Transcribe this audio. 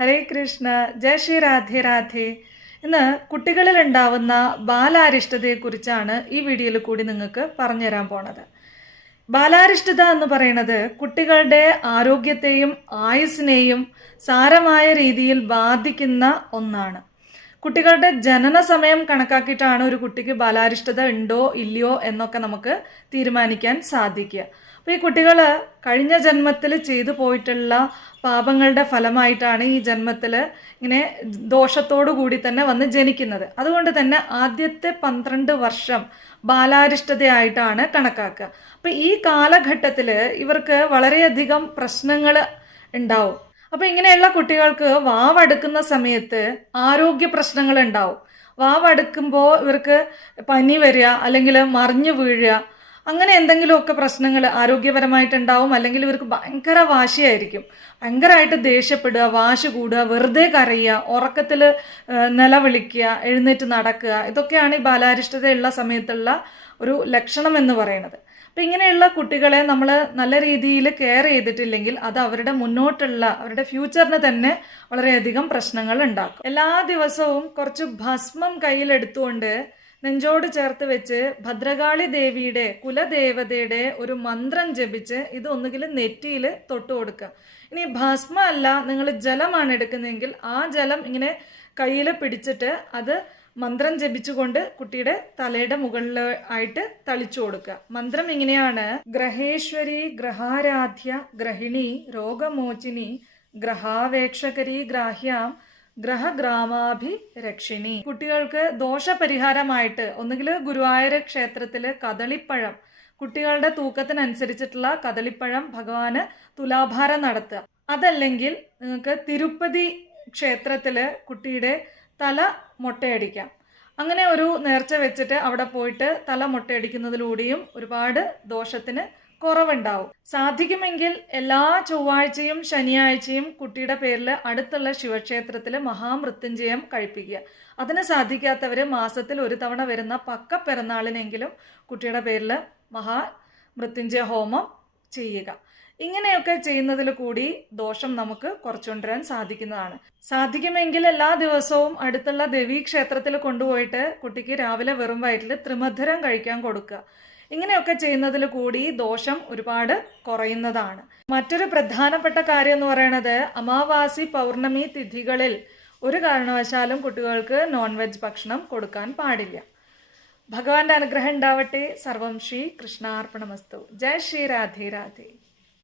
ഹരേ കൃഷ്ണ ജയ ശ്രീ രാധേ രാധേ. ഇന്ന് കുട്ടികളിൽ ഉണ്ടാവുന്ന ബാലാരിഷ്ടതയെക്കുറിച്ചാണ് ഈ വീഡിയോയിൽ കൂടി നിങ്ങൾക്ക് പറഞ്ഞുതരാൻ പോണത്. ബാലാരിഷ്ടത എന്ന് പറയുന്നത് കുട്ടികളുടെ ആരോഗ്യത്തെയും ആയുസ്സിനെയും സാരമായ രീതിയിൽ ബാധിക്കുന്ന ഒന്നാണ്. കുട്ടികളുടെ ജനന സമയം കണക്കാക്കിയിട്ടാണ് ഒരു കുട്ടിക്ക് ബാലാരിഷ്ടത ഉണ്ടോ ഇല്ലയോ എന്നൊക്കെ നമുക്ക് തീരുമാനിക്കാൻ സാധിക്കുക. അപ്പോൾ ഈ കുട്ടികൾ കഴിഞ്ഞ ജന്മത്തിൽ ചെയ്തു പോയിട്ടുള്ള പാപങ്ങളുടെ ഫലമായിട്ടാണ് ഈ ജന്മത്തിൽ ഇങ്ങനെ ദോഷത്തോടു കൂടി തന്നെ വന്ന് ജനിക്കുന്നത്. അതുകൊണ്ട് തന്നെ ആദ്യത്തെ പന്ത്രണ്ട് വർഷം ബാലാരിഷ്ടതയായിട്ടാണ് കണക്കാക്കുക. അപ്പോൾ ഈ കാലഘട്ടത്തിൽ ഇവർക്ക് വളരെയധികം പ്രശ്നങ്ങൾ ഉണ്ടാവും. അപ്പൊ ഇങ്ങനെയുള്ള കുട്ടികൾക്ക് വാവടുക്കുന്ന സമയത്ത് ആരോഗ്യ പ്രശ്നങ്ങൾ ഉണ്ടാവും. വാവടുക്കുമ്പോൾ ഇവർക്ക് പനി വരിക അല്ലെങ്കിൽ മറിഞ്ഞു വീഴുക അങ്ങനെ എന്തെങ്കിലുമൊക്കെ പ്രശ്നങ്ങൾ ആരോഗ്യപരമായിട്ടുണ്ടാവും അല്ലെങ്കിൽ ഇവർക്ക് ഭയങ്കര വാശിയായിരിക്കും. ഭയങ്കരമായിട്ട് ദേഷ്യപ്പെടുക വാശി കൂടുക വെറുതെ കരയുക ഉറക്കത്തിൽ നിലവിളിക്കുക എഴുന്നേറ്റ് നടക്കുക ഇതൊക്കെയാണ് ഈ ബാലാരിഷ്ടതയുള്ള സമയത്തുള്ള ഒരു ലക്ഷണം എന്ന് പറയുന്നത്. അപ്പം ഇങ്ങനെയുള്ള കുട്ടികളെ നമ്മൾ നല്ല രീതിയിൽ കെയർ ചെയ്തിട്ടില്ലെങ്കിൽ അത് അവരുടെ മുന്നോട്ടുള്ള അവരുടെ ഫ്യൂച്ചറിന് തന്നെ വളരെയധികം പ്രശ്നങ്ങൾ ഉണ്ടാക്കും. എല്ലാ ദിവസവും കുറച്ച് ഭസ്മം കയ്യിലെടുത്തുകൊണ്ട് നെഞ്ചോട് ചേർത്ത് വെച്ച് ഭദ്രകാളി ദേവിയുടെ കുലദേവതയുടെ ഒരു മന്ത്രം ജപിച്ച് ഇത് ഒന്നുകിൽ നെറ്റിയിൽ തൊട്ട് കൊടുക്കുക. ഇനി ഭസ്മ അല്ല നിങ്ങൾ ജലമാണ് എടുക്കുന്നതെങ്കിൽ ആ ജലം ഇങ്ങനെ കയ്യിൽ പിടിച്ചിട്ട് അത് മന്ത്രം ജപിച്ചുകൊണ്ട് കുട്ടിയുടെ തലയുടെ മുകളിൽ ആയിട്ട് തളിച്ചു കൊടുക്കുക. മന്ത്രം ഇങ്ങനെയാണ് ഗ്രഹേശ്വരി ഗ്രഹാരാധ്യ ഗ്രഹിണി രോഗമോചിനി ഗ്രഹാവേക്ഷകരി ഗ്രാഹ്യാം ഗ്രഹഗ്രാമാഭി രക്ഷിണി. കുട്ടികൾക്ക് ദോഷപരിഹാരമായിട്ട് ഒന്നുകിൽ ഗുരുവായൂർ ക്ഷേത്രത്തിൽ കദളിപ്പഴം കുട്ടികളുടെ തൂക്കത്തിനനുസരിച്ചിട്ടുള്ള കദളിപ്പഴം ഭഗവാന് തുലാഭാരം നടത്തുക. അതല്ലെങ്കിൽ നിങ്ങൾക്ക് തിരുപ്പതി ക്ഷേത്രത്തിൽ കുട്ടിയുടെ തല മുട്ടയടിക്കാം. അങ്ങനെ ഒരു നേർച്ച വെച്ചിട്ട് അവിടെ പോയിട്ട് തല മുട്ടയടിക്കുന്നതിലൂടെയും ഒരുപാട് ദോഷത്തിന് കുറവുണ്ടാവും. സാധിക്കുമെങ്കിൽ എല്ലാ ചൊവ്വാഴ്ചയും ശനിയാഴ്ചയും കുട്ടിയുടെ പേരിൽ അടുത്തുള്ള ശിവക്ഷേത്രത്തിൽ മഹാമൃത്യുഞ്ജയം കഴിപ്പിക്കുക. അതിന് സാധിക്കാത്തവർ മാസത്തിൽ ഒരു തവണ വരുന്ന പക്ക പിറന്നാളിനെങ്കിലും കുട്ടിയുടെ പേരിൽ മഹാ മൃത്യുഞ്ജയ ഹോമം ചെയ്യുക. ഇങ്ങനെയൊക്കെ ചെയ്യുന്നതിൽ കൂടി ദോഷം നമുക്ക് കുറച്ചുകൊണ്ടുവരാൻ സാധിക്കുന്നതാണ്. സാധിക്കുമെങ്കിൽ എല്ലാ ദിവസവും അടുത്തുള്ള ദേവീക്ഷേത്രത്തിൽ കൊണ്ടുപോയിട്ട് കുട്ടിക്ക് രാവിലെ വെറും വയറ്റിൽ ത്രിമധുരം കഴിക്കാൻ കൊടുക്കുക. ഇങ്ങനെയൊക്കെ ചെയ്യുന്നതിൽ കൂടി ദോഷം ഒരുപാട് കുറയുന്നതാണ്. മറ്റൊരു പ്രധാനപ്പെട്ട കാര്യം എന്ന് പറയുന്നത് അമാവാസി പൗർണമി തിഥികളിൽ ഒരു കാരണവശാലും കുട്ടികൾക്ക് നോൺ വെജ് ഭക്ഷണം കൊടുക്കാൻ പാടില്ല. ഭഗവാന്റെ അനുഗ്രഹം ഉണ്ടാവട്ടെ. സർവം ശ്രീ കൃഷ്ണാർപ്പണമസ്തു. ജയ് ശ്രീ രാധേ രാധേ.